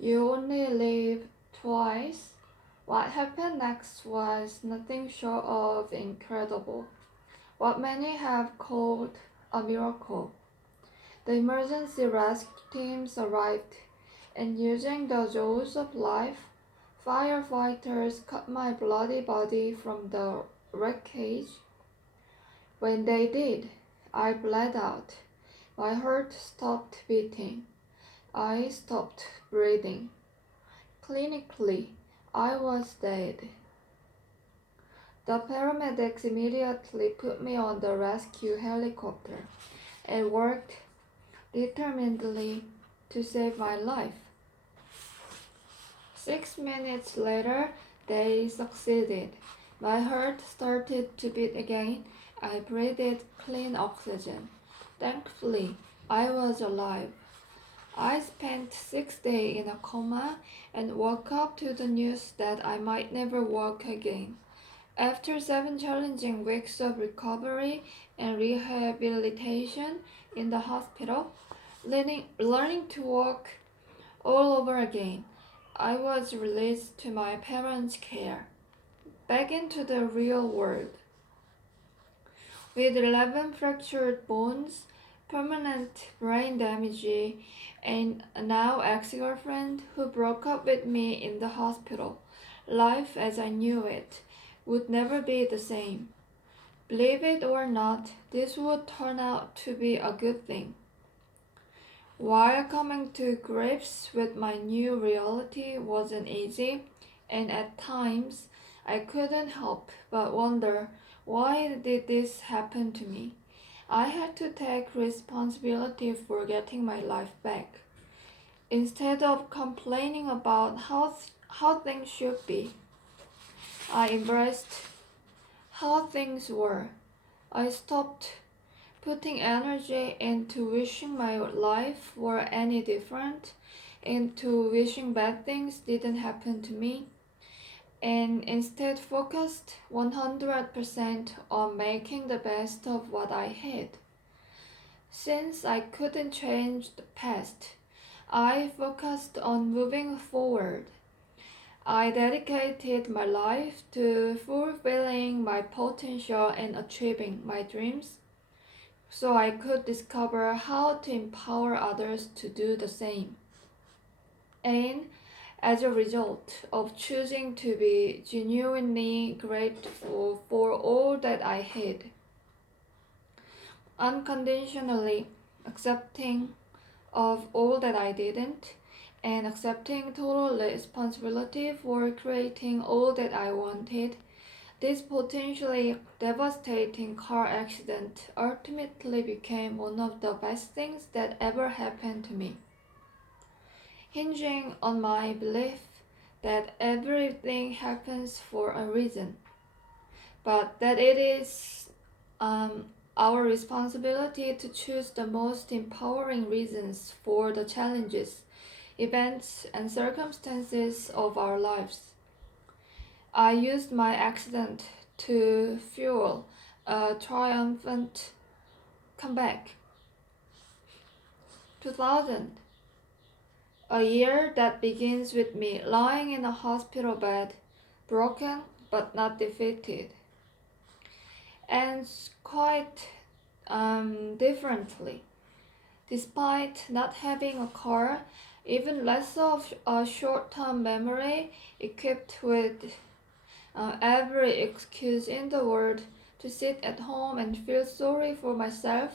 You only live twice. What happened next was nothing short of incredible. What many have called a miracle. The emergency rescue teams arrived, and using the jaws of life, firefighters cut my bloody body from the wreckage. When they did, I bled out. My heart stopped beating. I stopped breathing. Clinically, I was dead. The paramedics immediately put me on the rescue helicopter and worked determinedly to save my life. 6 minutes later, they succeeded. My heart started to beat again. I breathed clean oxygen. Thankfully, I was alive. I spent 6 days in a coma and woke up to the news that I might never walk again. After 7 challenging weeks of recovery and rehabilitation in the hospital, learning to walk all over again, I was released to my parents' care, back into the real world. With 11 fractured bones, permanent brain damage, and a now ex-girlfriend who broke up with me in the hospital, life as I knew it would never be the same. Believe it or not, this would turn out to be a good thing. While coming to grips with my new reality wasn't easy, and at times I couldn't help but wonder, why did this happen to me? I had to take responsibility for getting my life back. Instead of complaining about how things should be, I embraced how things were. I stopped putting energy into wishing my life were any different, into wishing bad things didn't happen to me, and instead focused 100% on making the best of what I had. Since I couldn't change the past, I focused on moving forward. I dedicated my life to fulfilling my potential and achieving my dreams so I could discover how to empower others to do the same. And as a result of choosing to be genuinely grateful for all that I had, unconditionally accepting of all that I didn't, and accepting total responsibility for creating all that I wanted, this potentially devastating car accident ultimately became one of the best things that ever happened to me, hinging on my belief that everything happens for a reason, but that it is our responsibility to choose the most empowering reasons for the challenges, events, and circumstances of our lives. I used my accident to fuel a triumphant comeback. 2000, a year that begins with me lying in a hospital bed, broken but not defeated, ends quite differently. Despite not having a car, even less of a short-term memory, equipped with every excuse in the world to sit at home and feel sorry for myself,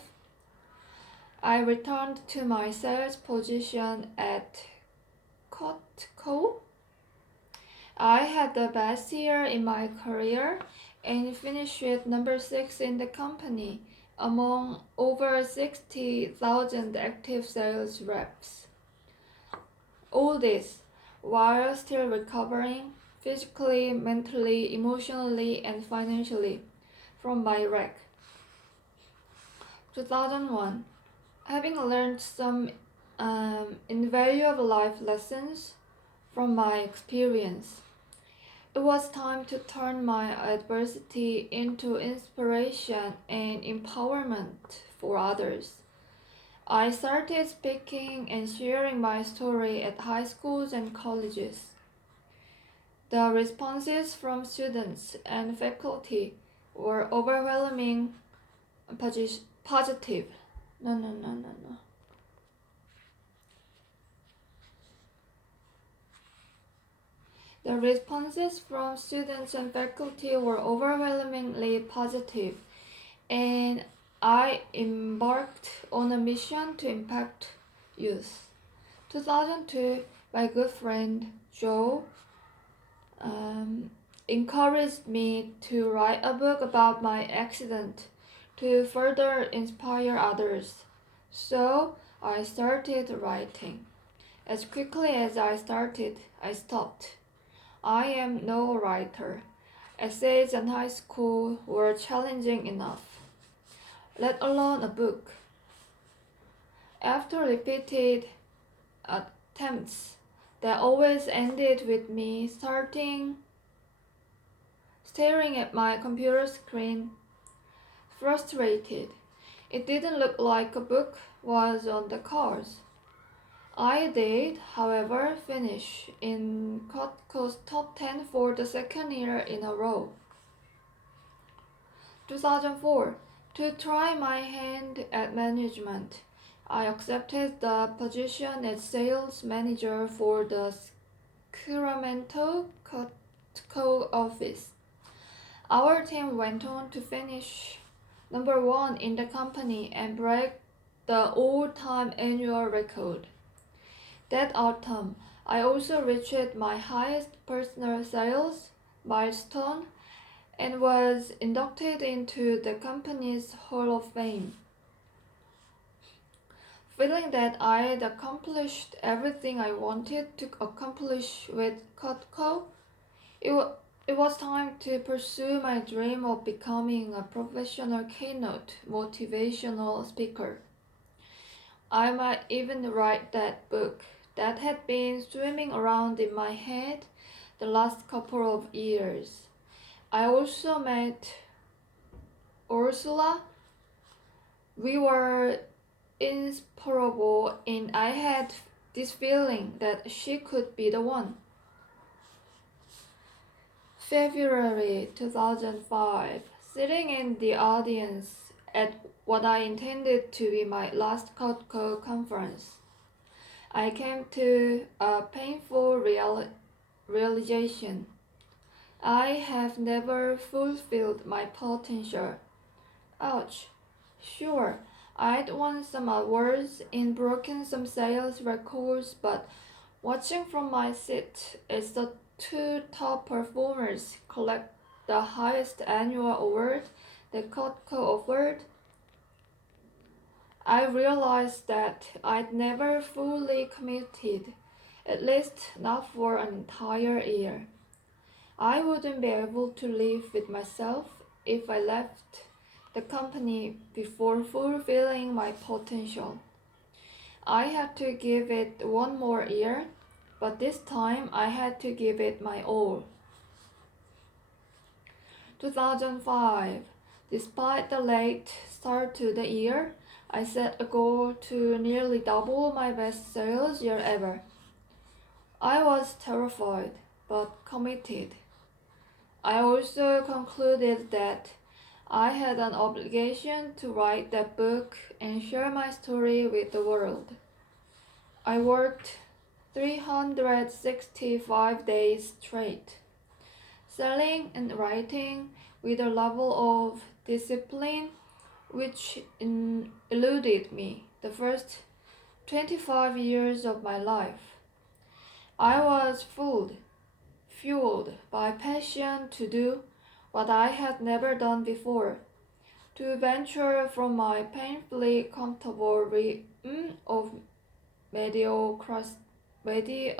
I returned to my sales position at Costco. I had the best year in my career and finished with number 6 in the company among over 60,000 active sales reps. All this while still recovering physically, mentally, emotionally, and financially from my wreck. 2001. Having learned some invaluable life lessons from my experience, it was time to turn my adversity into inspiration and empowerment for others. I started speaking and sharing my story at high schools and colleges. The responses from students and faculty were overwhelming positive. No. The responses from students and faculty were overwhelmingly positive, and I embarked on a mission to impact youth. 2002, my good friend Joe encouraged me to write a book about my accident to further inspire others. So I started writing. As quickly as I started, I stopped. I am no writer. Essays in high school were challenging enough, let alone a book. After repeated attempts that always ended with me staring at my computer screen, frustrated. It didn't look like a book was on the cards. I did, however, finish in Costco's top 10 for the second year in a row. 2004. To try my hand at management, I accepted the position as sales manager for the Sacramento Costco office. Our team went on to finish number one in the company and break the all-time annual record. That autumn, I also reached my highest personal sales milestone and was inducted into the company's Hall of Fame. Feeling that I had accomplished everything I wanted to accomplish with Costco, it was time to pursue my dream of becoming a professional keynote motivational speaker. I might even write that book that had been swimming around in my head the last couple of years. I also met Ursula. We were inseparable, and I had this feeling that she could be the one. February 2005, sitting in the audience at what I intended to be my last Costco conference, I came to a painful realization. I have never fulfilled my potential. Ouch. Sure, I'd won some awards and broken some sales records, but watching from my seat as the two top performers collect the highest annual award that Costco offered, I realized that I'd never fully committed, at least not for an entire year. I wouldn't be able to live with myself if I left the company before fulfilling my potential. I had to give it one more year, but this time I had to give it my all. 2005. Despite the late start to the year, I set a goal to nearly double my best sales year ever. I was terrified, but committed. I also concluded that I had an obligation to write that book and share my story with the world. I worked 365 days straight, selling and writing with a level of discipline which eluded me the first 25 years of my life. I was fueled by passion to do what I had never done before, to venture from my painfully comfortable realm of mediocrity,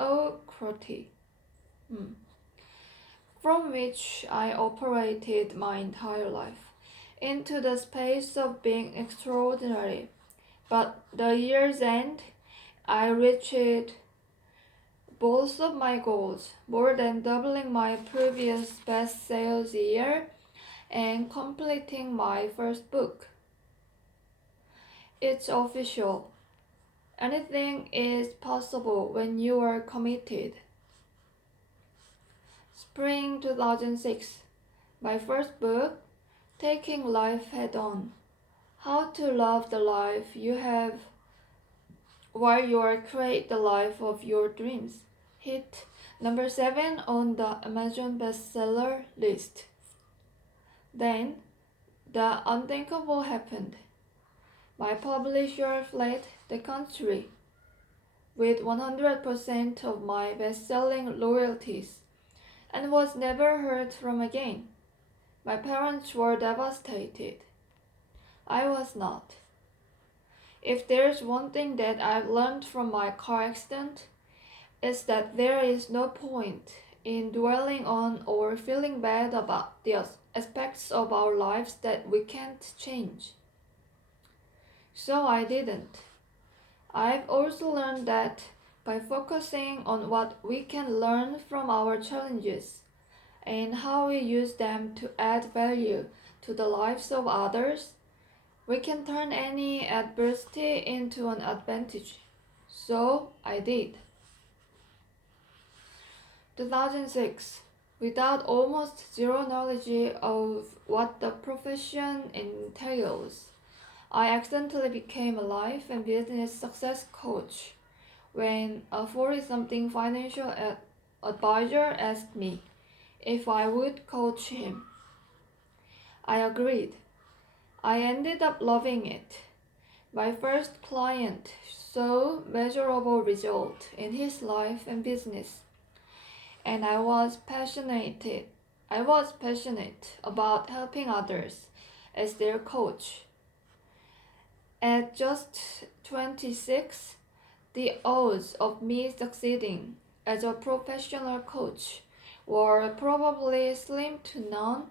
from which I operated my entire life, into the space of being extraordinary. But the year's end, I reached both of my goals, more than doubling my previous best sales year and completing my first book. It's official. Anything is possible when you are committed. Spring 2006. My first book, Taking Life Head On. How to love the life you have while you create the life of your dreams. Hit number 7 on the Amazon bestseller list. Then, the unthinkable happened. My publisher fled the country with 100% of my best-selling royalties and was never heard from again. My parents were devastated. I was not. If there's one thing that I've learned from my car accident, it's that there is no point in dwelling on or feeling bad about the aspects of our lives that we can't change. So I didn't. I've also learned that by focusing on what we can learn from our challenges and how we use them to add value to the lives of others, we can turn any adversity into an advantage. So I did. 2006. Without almost zero knowledge of what the profession entails, I accidentally became a life and business success coach when a 40-something financial advisor asked me if I would coach him. I agreed. I ended up loving it. My first client saw measurable result in his life and business, and I was passionate about helping others as their coach. At just 26, the odds of me succeeding as a professional coach were probably slim to none,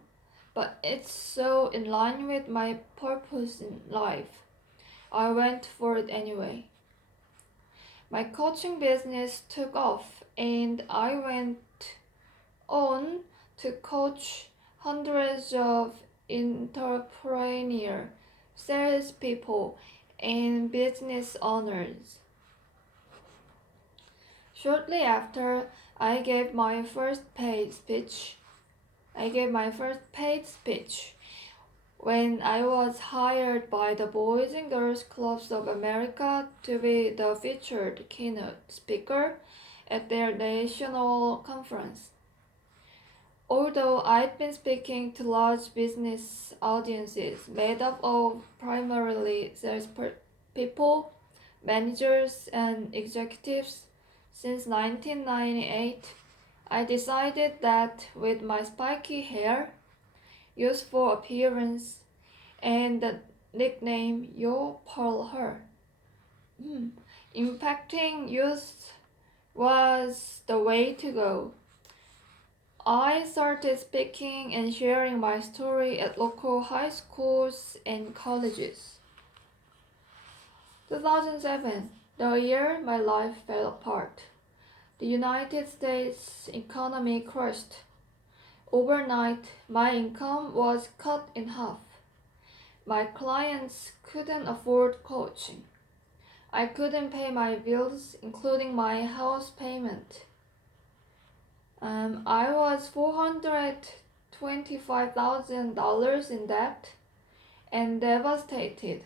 but it's so in line with my purpose in life. I went for it anyway. My coaching business took off and I went on to coach hundreds of entrepreneurs, salespeople, and business owners. Shortly after, I gave my first paid speech when I was hired by the Boys and Girls Clubs of America to be the featured keynote speaker at their national conference. Although I'd been speaking to large business audiences made up of primarily salespeople, managers, and executives since 1998, I decided that with my spiky hair, youthful appearance, and the nickname Yo Pearl Her, impacting youth was the way to go. I started speaking and sharing my story at local high schools and colleges. 2007, the year my life fell apart. The United States economy crashed. Overnight, my income was cut in half. My clients couldn't afford coaching. I couldn't pay my bills, including my house payment. I was $425,000 in debt and devastated.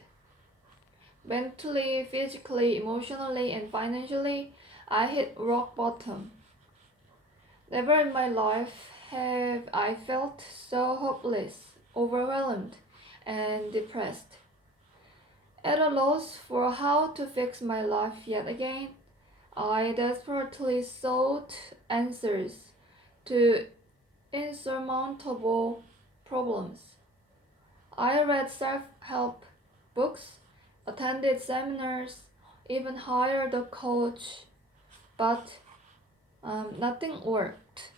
Mentally, physically, emotionally, and financially, I hit rock bottom. Never in my life have I felt so hopeless, overwhelmed, and depressed. At a loss for how to fix my life yet again, I desperately sought answers to insurmountable problems. I read self-help books, attended seminars, even hired a coach, but nothing worked.